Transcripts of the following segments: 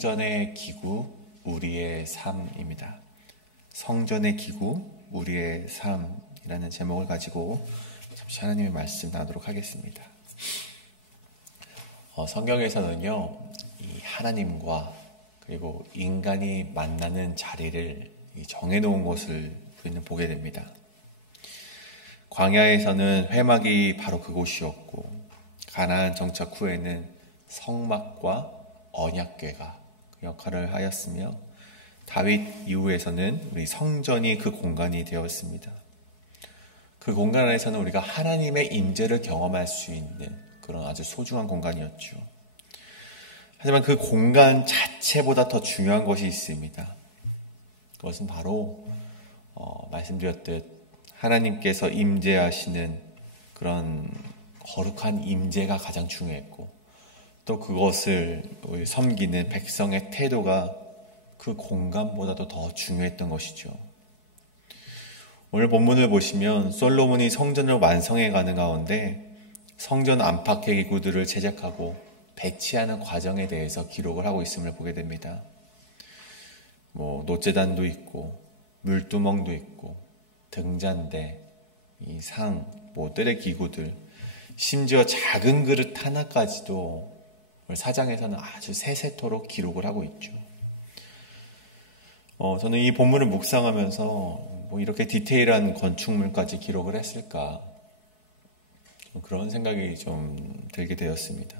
성전의 기구 우리의 삶입니다. 성전의 기구 우리의 삶이라는 제목을 가지고 잠시 하나님의 말씀 나누도록 하겠습니다. 성경에서는요, 이 하나님과 그리고 인간이 만나는 자리를 정해놓은 곳을 우리는 보게 됩니다. 광야에서는 회막이 바로 그곳이었고, 가나안 정착 후에는 성막과 언약궤가 그 역할을 하였으며, 다윗 이후에서는 우리 성전이 그 공간이 되었습니다. 그 공간 안에서는 우리가 하나님의 임재를 경험할 수 있는 그런 아주 소중한 공간이었죠. 하지만 그 공간 자체보다 더 중요한 것이 있습니다. 그것은 바로 말씀드렸듯 하나님께서 임재하시는 그런 거룩한 임재가 가장 중요했고, 또 그것을 섬기는 백성의 태도가 그 공간보다도 더 중요했던 것이죠. 오늘 본문을 보시면 솔로몬이 성전을 완성해가는 가운데 성전 안팎의 기구들을 제작하고 배치하는 과정에 대해서 기록을 하고 있음을 보게 됩니다. 놋제단도 있고 물두멍도 있고 등잔대, 이 상, 뜰의 기구들, 심지어 작은 그릇 하나까지도 사장에서는 아주 세세토록 기록을 하고 있죠. 저는 이 본문을 묵상하면서 이렇게 디테일한 건축물까지 기록을 했을까, 그런 생각이 좀 들게 되었습니다.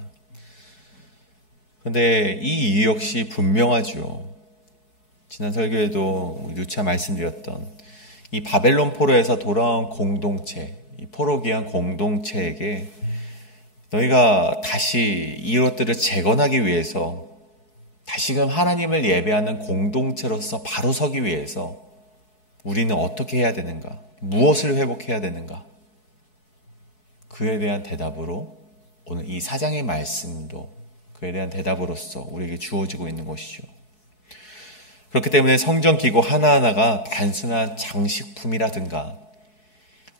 그런데 이 이유 역시 분명하죠. 지난 설교에도 누차 말씀드렸던 이 바벨론 포로에서 돌아온 공동체, 이 포로기한 공동체에게 너희가 다시 이것들을 재건하기 위해서, 다시금 하나님을 예배하는 공동체로서 바로 서기 위해서 우리는 어떻게 해야 되는가? 무엇을 회복해야 되는가? 그에 대한 대답으로 오늘 이 4장의 말씀도 그에 대한 대답으로서 우리에게 주어지고 있는 것이죠. 그렇기 때문에 성전 기구 하나하나가 단순한 장식품이라든가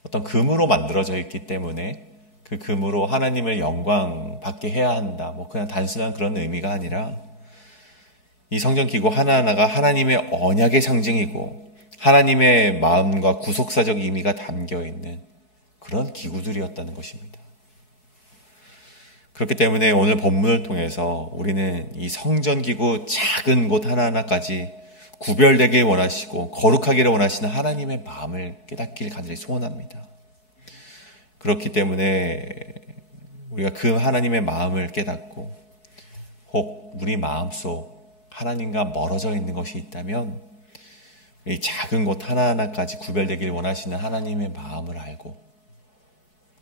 어떤 금으로 만들어져 있기 때문에 그 금으로 하나님을 영광 받게 해야 한다, 그냥 단순한 그런 의미가 아니라 이 성전 기구 하나하나가 하나님의 언약의 상징이고 하나님의 마음과 구속사적 의미가 담겨있는 그런 기구들이었다는 것입니다. 그렇기 때문에 오늘 본문을 통해서 우리는 이 성전 기구 작은 곳 하나하나까지 구별되길 원하시고 거룩하기를 원하시는 하나님의 마음을 깨닫기를 간절히 소원합니다. 그렇기 때문에 우리가 그 하나님의 마음을 깨닫고 혹 우리 마음속 하나님과 멀어져 있는 것이 있다면 이 작은 곳 하나하나까지 구별되길 원하시는 하나님의 마음을 알고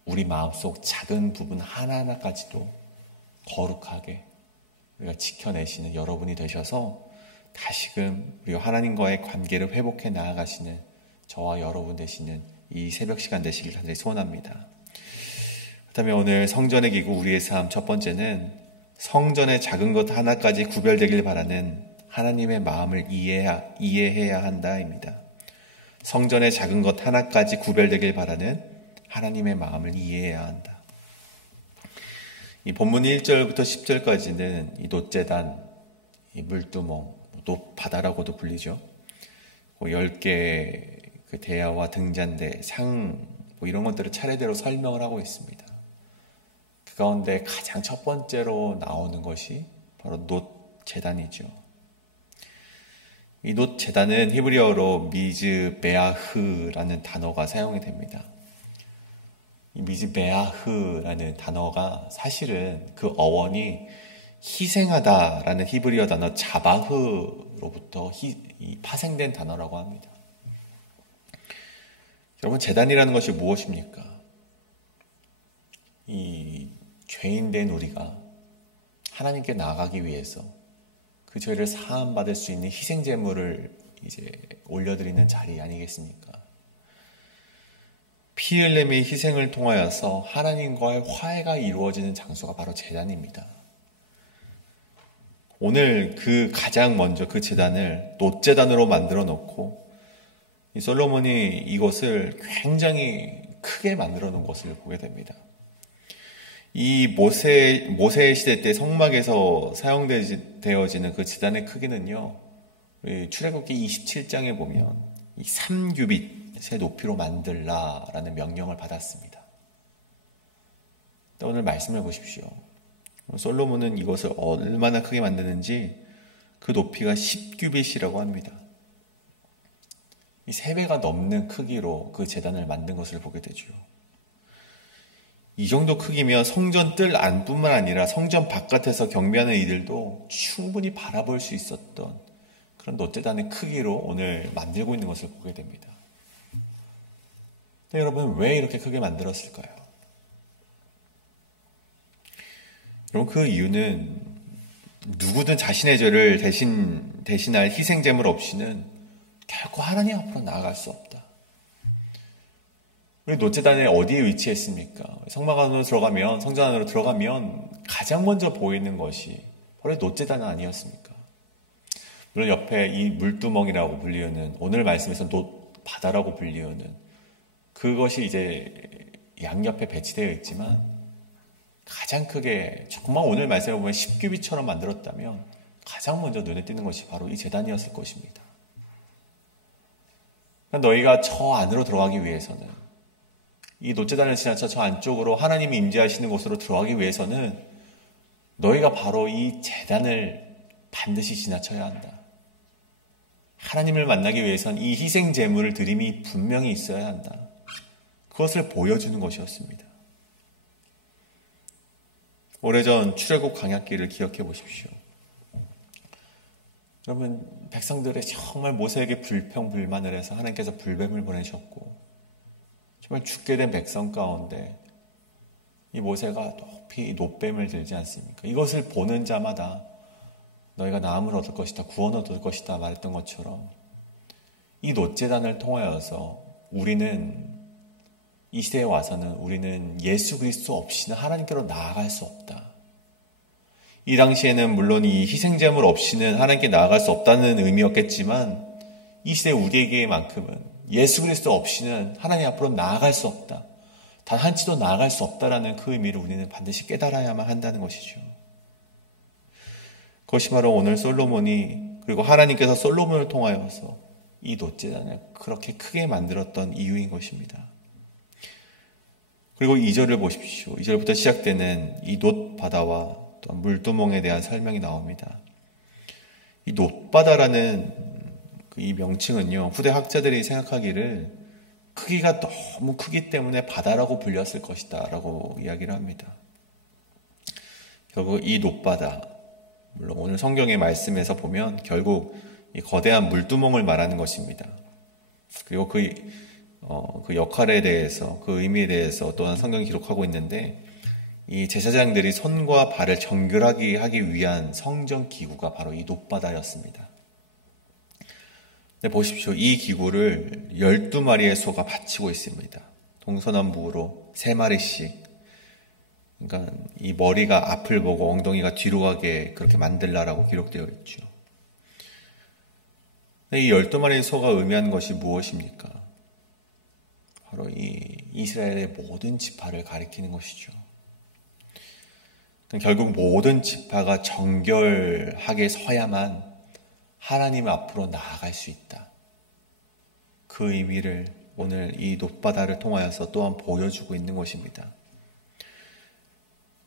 우리 마음속 작은 부분 하나하나까지도 거룩하게 우리가 지켜내시는 여러분이 되셔서 다시금 우리가 하나님과의 관계를 회복해 나아가시는 저와 여러분 되시는 이 새벽 시간 되시길 간절히 소원합니다. 그렇다면 오늘 성전의 기구 우리의 삶 첫 번째는 성전의 작은 것 하나까지 구별되길 바라는 하나님의 마음을 이해해야 한다입니다. 성전의 작은 것 하나까지 구별되길 바라는 하나님의 마음을 이해해야 한다. 이 본문 1절부터 10절까지는 이 놋제단, 이 물두멍, 놋바다라고도 불리죠. 10개 그 대야와 등잔대, 상, 이런 것들을 차례대로 설명을 하고 있습니다. 그 가운데 가장 첫 번째로 나오는 것이 바로 놋제단이죠. 이 놋제단은 히브리어로 미즈베아흐라는 단어가 사용이 됩니다. 이 미즈베아흐라는 단어가 사실은 그 어원이 희생하다라는 히브리어 단어 자바흐로부터 파생된 단어라고 합니다. 여러분, 제단이라는 것이 무엇입니까? 이 죄인된 우리가 하나님께 나아가기 위해서 그 죄를 사함받을 수 있는 희생제물을 이제 올려드리는 자리 아니겠습니까? 피 흘림의 희생을 통하여서 하나님과의 화해가 이루어지는 장소가 바로 제단입니다. 오늘 가장 먼저 그 제단을 놋제단으로 만들어 놓고 이 솔로몬이 이것을 굉장히 크게 만들어 놓은 것을 보게 됩니다. 이 모세 시대 때 성막에서 사용되어지는 그 제단의 크기는요, 출애굽기 27장에 보면 이 3규빗의 높이로 만들라라는 명령을 받았습니다. 오늘 말씀을 보십시오. 솔로몬은 이것을 얼마나 크게 만드는지 그 높이가 10규빗이라고 합니다. 이 3배가 넘는 크기로 그 제단을 만든 것을 보게 되죠. 이 정도 크기면 성전 뜰 안뿐만 아니라 성전 바깥에서 경배하는 이들도 충분히 바라볼 수 있었던 그런 놋제단의 크기로 오늘 만들고 있는 것을 보게 됩니다. 근데 여러분, 왜 이렇게 크게 만들었을까요? 여러분, 그 이유는 누구든 자신의 죄를 대신할 희생제물 없이는 결코 하나님 앞으로 나아갈 수 없다. 우리 놋제단에 어디에 위치했습니까? 성막 안으로 들어가면, 성전 안으로 들어가면 가장 먼저 보이는 것이 바로 놋제단 아니었습니까? 물론 옆에 이 물두멍이라고 불리우는, 오늘 말씀에서 놋바다라고 불리우는 그것이 이제 양옆에 배치되어 있지만 가장 크게, 정말 오늘 말씀에 보면 10규빗처럼 만들었다면 가장 먼저 눈에 띄는 것이 바로 이 제단이었을 것입니다. 너희가 저 안으로 들어가기 위해서는, 이 놋제단을 지나쳐 저 안쪽으로 하나님이 임재하시는 곳으로 들어가기 위해서는 너희가 바로 이 제단을 반드시 지나쳐야 한다. 하나님을 만나기 위해서는 이 희생 제물을 드림이 분명히 있어야 한다. 그것을 보여주는 것이었습니다. 오래전 출애굽 광야길을 기억해 보십시오. 여러분, 백성들의 정말 모세에게 불평불만을 해서 하나님께서 불뱀을 보내셨고 정말 죽게 된 백성 가운데 이 모세가 높이 놋뱀을 들지 않습니까? 이것을 보는 자마다 너희가 나음을 얻을 것이다, 구원을 얻을 것이다 말했던 것처럼 이 놋제단을 통하여서 우리는 이 시대에 와서는 우리는 예수 그리스도 없이는 하나님께로 나아갈 수 없다. 이 당시에는 물론 이 희생제물 없이는 하나님께 나아갈 수 없다는 의미였겠지만 이 시대 우리에게만큼은 예수 그리스도 없이는 하나님 앞으로 나아갈 수 없다. 단 한치도 나아갈 수 없다라는 그 의미를 우리는 반드시 깨달아야만 한다는 것이죠. 그것이 바로 오늘 솔로몬이, 그리고 하나님께서 솔로몬을 통하여서 이 놋제단을 그렇게 크게 만들었던 이유인 것입니다. 그리고 2절을 보십시오. 2절부터 시작되는 이 놋바다와 또 물두멍에 대한 설명이 나옵니다. 이 놋바다라는 이 명칭은요, 후대 학자들이 생각하기를 크기가 너무 크기 때문에 바다라고 불렸을 것이다 라고 이야기를 합니다. 결국 이 놋바다, 물론 오늘 성경의 말씀에서 보면 결국 이 거대한 물두멍을 말하는 것입니다. 그리고 그 역할에 대해서, 그 의미에 대해서 또한 성경이 기록하고 있는데, 이 제사장들이 손과 발을 정결하게 하기 위한 성전 기구가 바로 이 놋바다였습니다. 네, 보십시오. 이 기구를 12마리의 소가 바치고 있습니다. 동서남북으로 3마리씩. 그러니까 이 머리가 앞을 보고 엉덩이가 뒤로 가게 그렇게 만들라라고 기록되어 있죠. 이 12마리의 소가 의미하는 것이 무엇입니까? 바로 이 이스라엘의 모든 지파를 가리키는 것이죠. 결국 모든 지파가 정결하게 서야만 하나님 앞으로 나아갈 수 있다. 그 의미를 오늘 이 놋바다를 통하여서 또한 보여주고 있는 것입니다.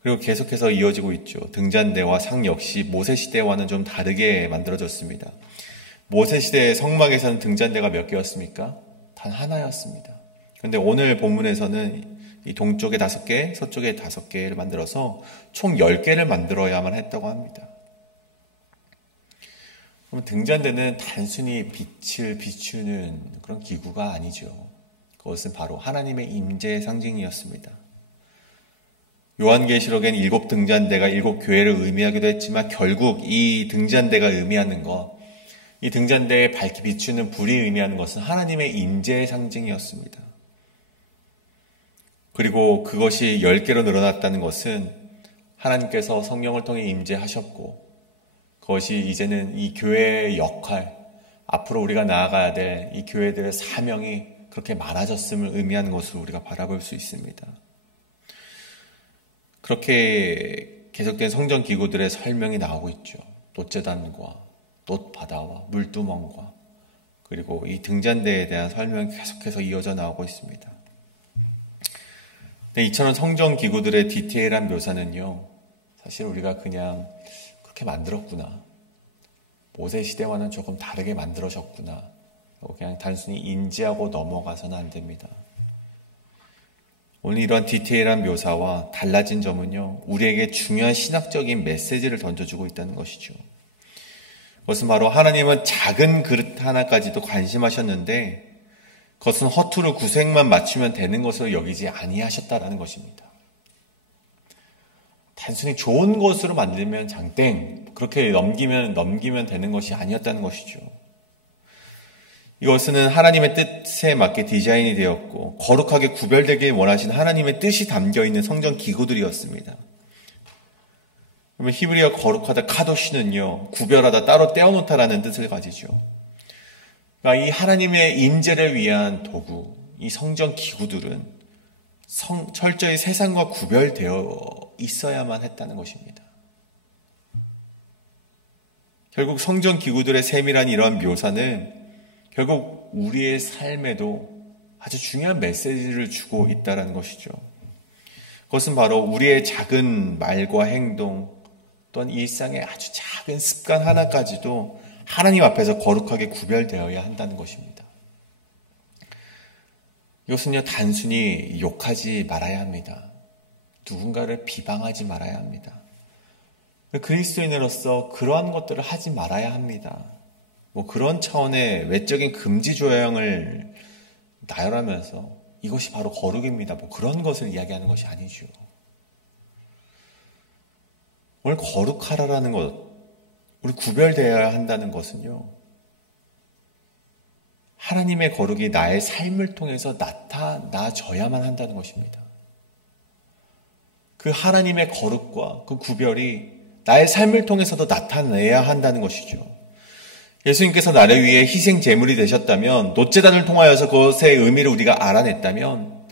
그리고 계속해서 이어지고 있죠. 등잔대와 상 역시 모세 시대와는 좀 다르게 만들어졌습니다. 모세 시대의 성막에서는 등잔대가 몇 개였습니까? 단 하나였습니다. 그런데 오늘 본문에서는 이 동쪽에 5개, 서쪽에 5개를 만들어서 총 10개를 만들어야만 했다고 합니다. 그럼 등잔대는 단순히 빛을 비추는 그런 기구가 아니죠. 그것은 바로 하나님의 임재의 상징이었습니다. 요한계시록엔 7 등잔대가 7 교회를 의미하기도 했지만 결국 이 등잔대가 의미하는 것, 이 등잔대에 밝게 비추는 불이 의미하는 것은 하나님의 임재의 상징이었습니다. 그리고 그것이 10개로 늘어났다는 것은 하나님께서 성령을 통해 임재하셨고 그것이 이제는 이 교회의 역할, 앞으로 우리가 나아가야 될 이 교회들의 사명이 그렇게 많아졌음을 의미하는 것을 우리가 바라볼 수 있습니다. 그렇게 계속된 성전 기구들의 설명이 나오고 있죠. 놋재단과 놋바다와 물두멍과 그리고 이 등잔대에 대한 설명이 계속해서 이어져 나오고 있습니다. 근데 이처럼 성전 기구들의 디테일한 묘사는요, 사실 우리가 그냥 그렇게 만들었구나, 모세 시대와는 조금 다르게 만들어졌구나, 그냥 단순히 인지하고 넘어가서는 안 됩니다. 오늘 이런 디테일한 묘사와 달라진 점은요, 우리에게 중요한 신학적인 메시지를 던져주고 있다는 것이죠. 그것은 바로 하나님은 작은 그릇 하나까지도 관심하셨는데 그것은 허투루 구색만 맞추면 되는 것으로 여기지 아니하셨다라는 것입니다. 단순히 좋은 것으로 만들면 장땡, 그렇게 넘기면 되는 것이 아니었다는 것이죠. 이것은 하나님의 뜻에 맞게 디자인이 되었고 거룩하게 구별되길 원하신 하나님의 뜻이 담겨있는 성전 기구들이었습니다. 그러면 히브리어 거룩하다 카도시는요, 구별하다, 따로 떼어놓다라는 뜻을 가지죠. 그러니까 이 하나님의 임재를 위한 도구, 이 성전 기구들은 철저히 세상과 구별되어 있어야만 했다는 것입니다. 결국 성전 기구들의 세밀한 이러한 묘사는 결국 우리의 삶에도 아주 중요한 메시지를 주고 있다는 것이죠. 그것은 바로 우리의 작은 말과 행동 또는 일상의 아주 작은 습관 하나까지도 하나님 앞에서 거룩하게 구별되어야 한다는 것입니다. 이것은요, 단순히 욕하지 말아야 합니다. 누군가를 비방하지 말아야 합니다. 그리스도인으로서 그러한 것들을 하지 말아야 합니다. 그런 차원의 외적인 금지 조항을 나열하면서 이것이 바로 거룩입니다, 그런 것을 이야기하는 것이 아니죠. 오늘 거룩하라라는 것, 우리 구별되어야 한다는 것은요, 하나님의 거룩이 나의 삶을 통해서 나타나져야만 한다는 것입니다. 그 하나님의 거룩과 그 구별이 나의 삶을 통해서도 나타내야 한다는 것이죠. 예수님께서 나를 위해 희생 제물이 되셨다면, 놋제단을 통하여서 그것의 의미를 우리가 알아냈다면,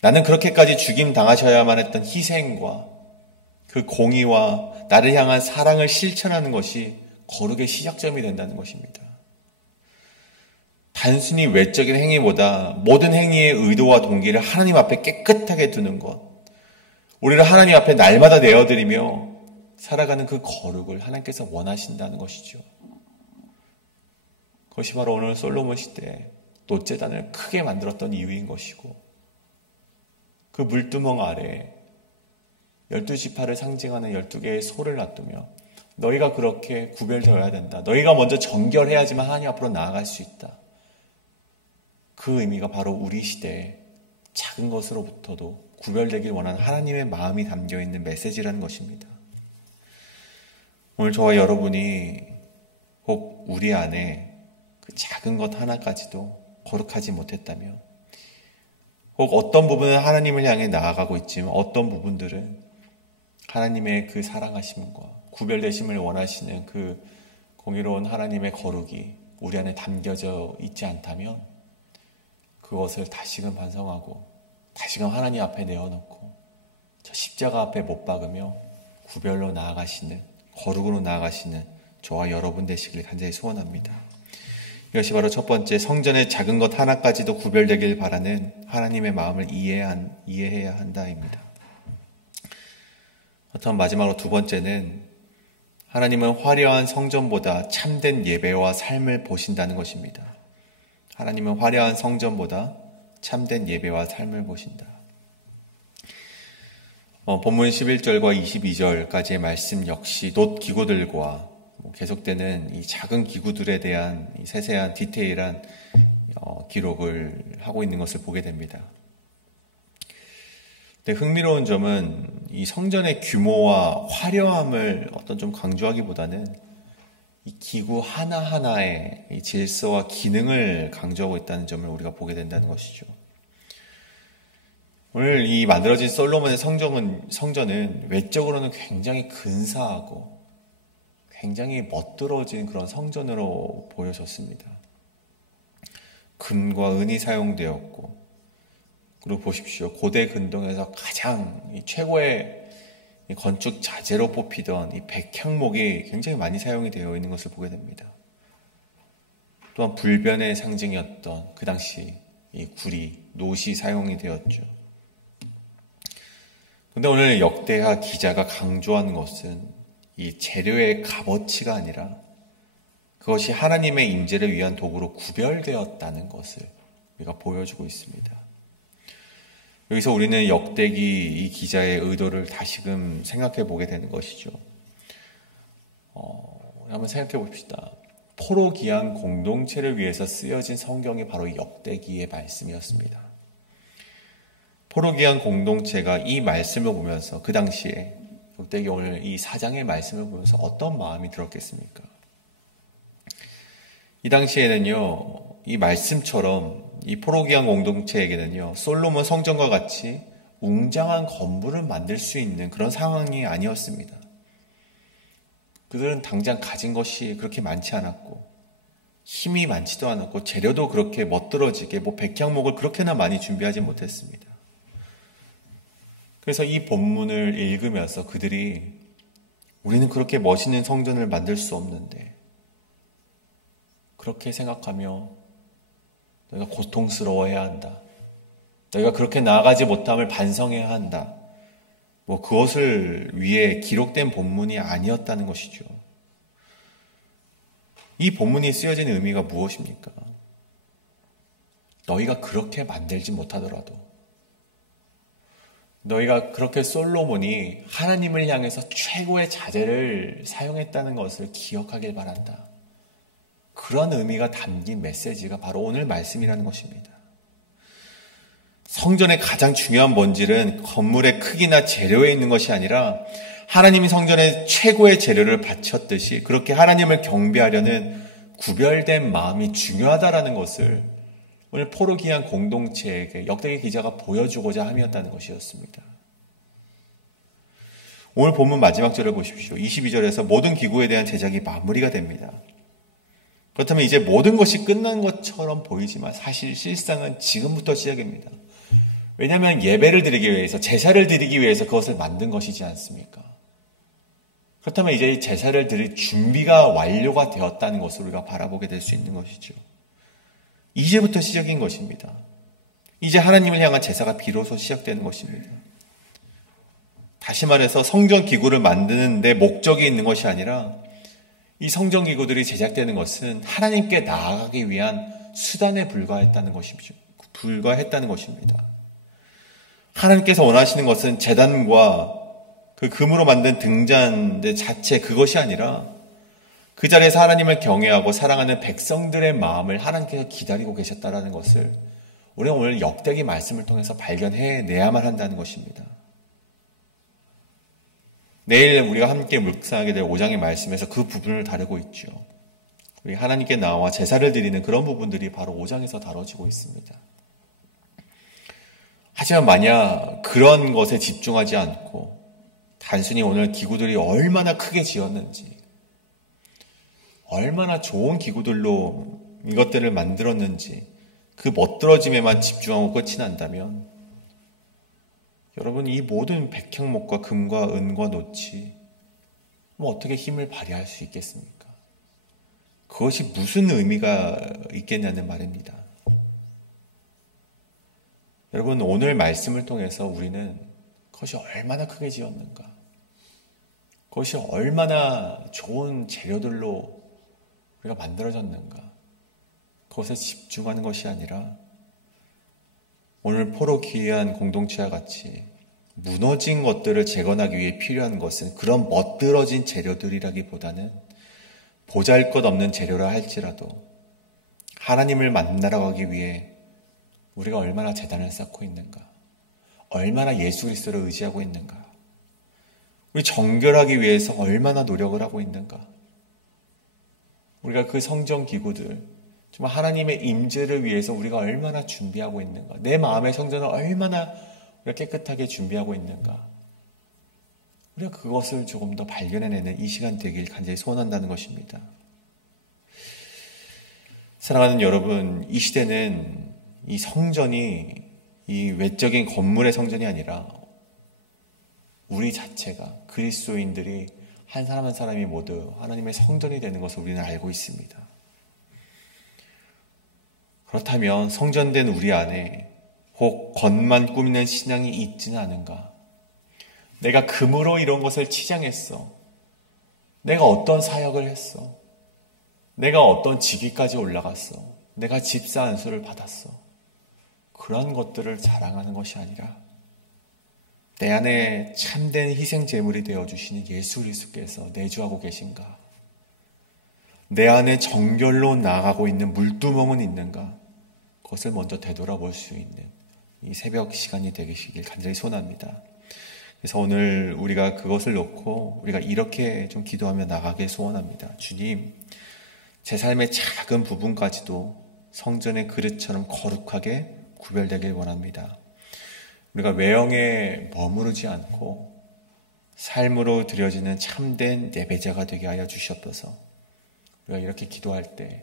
나는 그렇게까지 죽임 당하셔야만 했던 희생과 그 공의와 나를 향한 사랑을 실천하는 것이 거룩의 시작점이 된다는 것입니다. 단순히 외적인 행위보다 모든 행위의 의도와 동기를 하나님 앞에 깨끗하게 두는 것, 우리를 하나님 앞에 날마다 내어드리며 살아가는 그 거룩을 하나님께서 원하신다는 것이죠. 그것이 바로 오늘 솔로몬 시대에 놋제단을 크게 만들었던 이유인 것이고, 그 물두멍 아래에 12지파를 상징하는 12개의 소를 놔두며 너희가 그렇게 구별되어야 된다, 너희가 먼저 정결해야지만 하나님 앞으로 나아갈 수 있다. 그 의미가 바로 우리 시대에 작은 것으로부터도 구별되길 원하는 하나님의 마음이 담겨있는 메시지라는 것입니다. 오늘 저와 여러분이 혹 우리 안에 그 작은 것 하나까지도 거룩하지 못했다면, 혹 어떤 부분은 하나님을 향해 나아가고 있지만 어떤 부분들은 하나님의 그 사랑하심과 구별되심을 원하시는 그 공의로운 하나님의 거룩이 우리 안에 담겨져 있지 않다면 그것을 다시금 반성하고 다시금 하나님 앞에 내어놓고 저 십자가 앞에 못 박으며 구별로 나아가시는, 거룩으로 나아가시는 저와 여러분 되시길 간절히 소원합니다. 이것이 바로 첫 번째, 성전의 작은 것 하나까지도 구별되길 바라는 하나님의 마음을 이해해야 한다입니다. 그렇다면 마지막으로 두 번째는, 하나님은 화려한 성전보다 참된 예배와 삶을 보신다는 것입니다. 하나님은 화려한 성전보다 참된 예배와 삶을 보신다. 본문 11절과 22절까지의 말씀 역시 놋 기구들과 계속되는 이 작은 기구들에 대한 이 세세한 디테일한 기록을 하고 있는 것을 보게 됩니다. 근데 흥미로운 점은 이 성전의 규모와 화려함을 좀 강조하기보다는 이 기구 하나하나의 이 질서와 기능을 강조하고 있다는 점을 우리가 보게 된다는 것이죠. 오늘 이 만들어진 솔로몬의 성전은 외적으로는 굉장히 근사하고 굉장히 멋들어진 그런 성전으로 보여졌습니다. 금과 은이 사용되었고, 그리고 보십시오. 고대 근동에서 가장 최고의 이 건축 자재로 뽑히던 이 백향목이 굉장히 많이 사용이 되어 있는 것을 보게 됩니다. 또한 불변의 상징이었던 그 당시 이 구리, 놋이 사용이 되었죠. 그런데 오늘 역대하 기자가 강조하는 것은 이 재료의 값어치가 아니라 그것이 하나님의 임재를 위한 도구로 구별되었다는 것을 우리가 보여주고 있습니다. 여기서 우리는 역대기 이 기자의 의도를 다시금 생각해 보게 되는 것이죠. 한번 생각해 봅시다. 포로기한 공동체를 위해서 쓰여진 성경이 바로 이 역대기의 말씀이었습니다. 포로기한 공동체가 이 말씀을 보면서 그 당시에 역대기 오늘 이 4장의 말씀을 보면서 어떤 마음이 들었겠습니까? 이 당시에는요, 이 말씀처럼 이 포로기한 공동체에게는요, 솔로몬 성전과 같이 웅장한 건물을 만들 수 있는 그런 상황이 아니었습니다. 그들은 당장 가진 것이 그렇게 많지 않았고, 힘이 많지도 않았고, 재료도 그렇게 멋들어지게 백향목을 그렇게나 많이 준비하지 못했습니다. 그래서 이 본문을 읽으면서 그들이 우리는 그렇게 멋있는 성전을 만들 수 없는데, 그렇게 생각하며 너희가 고통스러워해야 한다. 너희가 그렇게 나아가지 못함을 반성해야 한다. 그것을 위해 기록된 본문이 아니었다는 것이죠. 이 본문이 쓰여진 의미가 무엇입니까? 너희가 그렇게 만들지 못하더라도, 너희가 그렇게 솔로몬이 하나님을 향해서 최고의 자재를 사용했다는 것을 기억하길 바란다. 그런 의미가 담긴 메시지가 바로 오늘 말씀이라는 것입니다. 성전의 가장 중요한 본질은 건물의 크기나 재료에 있는 것이 아니라 하나님이 성전에 최고의 재료를 바쳤듯이 그렇게 하나님을 경배하려는 구별된 마음이 중요하다라는 것을 오늘 포로기한 공동체에게 역대기 기자가 보여주고자 함이었다는 것이었습니다. 오늘 본문 마지막 절을 보십시오. 22절에서 모든 기구에 대한 제작이 마무리가 됩니다. 그렇다면 이제 모든 것이 끝난 것처럼 보이지만 사실 실상은 지금부터 시작입니다. 왜냐하면 예배를 드리기 위해서, 제사를 드리기 위해서 그것을 만든 것이지 않습니까? 그렇다면 이제 이 제사를 드릴 준비가 완료가 되었다는 것을 우리가 바라보게 될 수 있는 것이죠. 이제부터 시작인 것입니다. 이제 하나님을 향한 제사가 비로소 시작되는 것입니다. 다시 말해서 성전 기구를 만드는 데 목적이 있는 것이 아니라 이 성전 기구들이 제작되는 것은 하나님께 나아가기 위한 수단에 불과했다는 것입니다. 하나님께서 원하시는 것은 제단과 그 금으로 만든 등잔 자체 그것이 아니라 그 자리에서 하나님을 경외하고 사랑하는 백성들의 마음을 하나님께서 기다리고 계셨다는 것을 우리가 오늘 역대기 말씀을 통해서 발견해내야만 한다는 것입니다. 내일 우리가 함께 묵상하게 될 5장의 말씀에서 그 부분을 다루고 있죠. 우리 하나님께 나와 제사를 드리는 그런 부분들이 바로 5장에서 다뤄지고 있습니다. 하지만 만약 그런 것에 집중하지 않고 단순히 오늘 기구들이 얼마나 크게 지었는지, 얼마나 좋은 기구들로 이것들을 만들었는지 그 멋들어짐에만 집중하고 끝이 난다면 여러분, 이 모든 백향목과 금과 은과 놋이 어떻게 힘을 발휘할 수 있겠습니까? 그것이 무슨 의미가 있겠냐는 말입니다. 여러분, 오늘 말씀을 통해서 우리는 그것이 얼마나 크게 지었는가, 그것이 얼마나 좋은 재료들로 우리가 만들어졌는가, 그것에 집중하는 것이 아니라 오늘 포로기한 공동체와 같이 무너진 것들을 재건하기 위해 필요한 것은 그런 멋들어진 재료들이라기보다는 보잘것없는 재료라 할지라도 하나님을 만나러 가기 위해 우리가 얼마나 제단을 쌓고 있는가, 얼마나 예수 그리스도를 의지하고 있는가, 우리 정결하기 위해서 얼마나 노력을 하고 있는가, 우리가 그 성전 기구들, 정말 하나님의 임재를 위해서 우리가 얼마나 준비하고 있는가, 내 마음의 성전을 얼마나 우리가 깨끗하게 준비하고 있는가, 우리가 그것을 조금 더 발견해내는 이 시간 되길 간절히 소원한다는 것입니다. 사랑하는 여러분, 이 시대는 이 성전이 이 외적인 건물의 성전이 아니라 우리 자체가 그리스도인들이 한 사람 한 사람이 모두 하나님의 성전이 되는 것을 우리는 알고 있습니다. 그렇다면 성전된 우리 안에 혹 겉만 꾸미는 신앙이 있지는 않은가? 내가 금으로 이런 것을 치장했어. 내가 어떤 사역을 했어. 내가 어떤 직위까지 올라갔어. 내가 집사 안수를 받았어. 그런 것들을 자랑하는 것이 아니라 내 안에 참된 희생 제물이 되어주시는 예수 그리스도께서 내주하고 계신가? 내 안에 정결로 나아가고 있는 물두멍은 있는가? 그것을 먼저 되돌아볼 수 있는 이 새벽 시간이 되시길 간절히 소원합니다. 그래서 오늘 우리가 그것을 놓고 우리가 이렇게 좀 기도하며 나가길 소원합니다. 주님, 제 삶의 작은 부분까지도 성전의 그릇처럼 거룩하게 구별되길 원합니다. 우리가 외형에 머무르지 않고 삶으로 드려지는 참된 예배자가 되게 하여 주시옵소서. 우리가 이렇게 기도할 때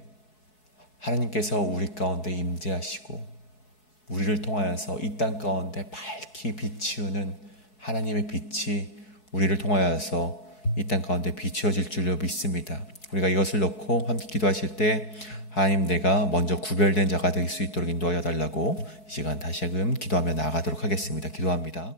하나님께서 우리 가운데 임재하시고 우리를 통하여서 이 땅 가운데 밝히 비치우는 하나님의 빛이 우리를 통하여서 이 땅 가운데 비추어질 줄로 믿습니다. 우리가 이것을 놓고 함께 기도하실 때 하나님, 내가 먼저 구별된 자가 될 수 있도록 인도하여 달라고 이 시간 다시금 기도하며 나아가도록 하겠습니다. 기도합니다.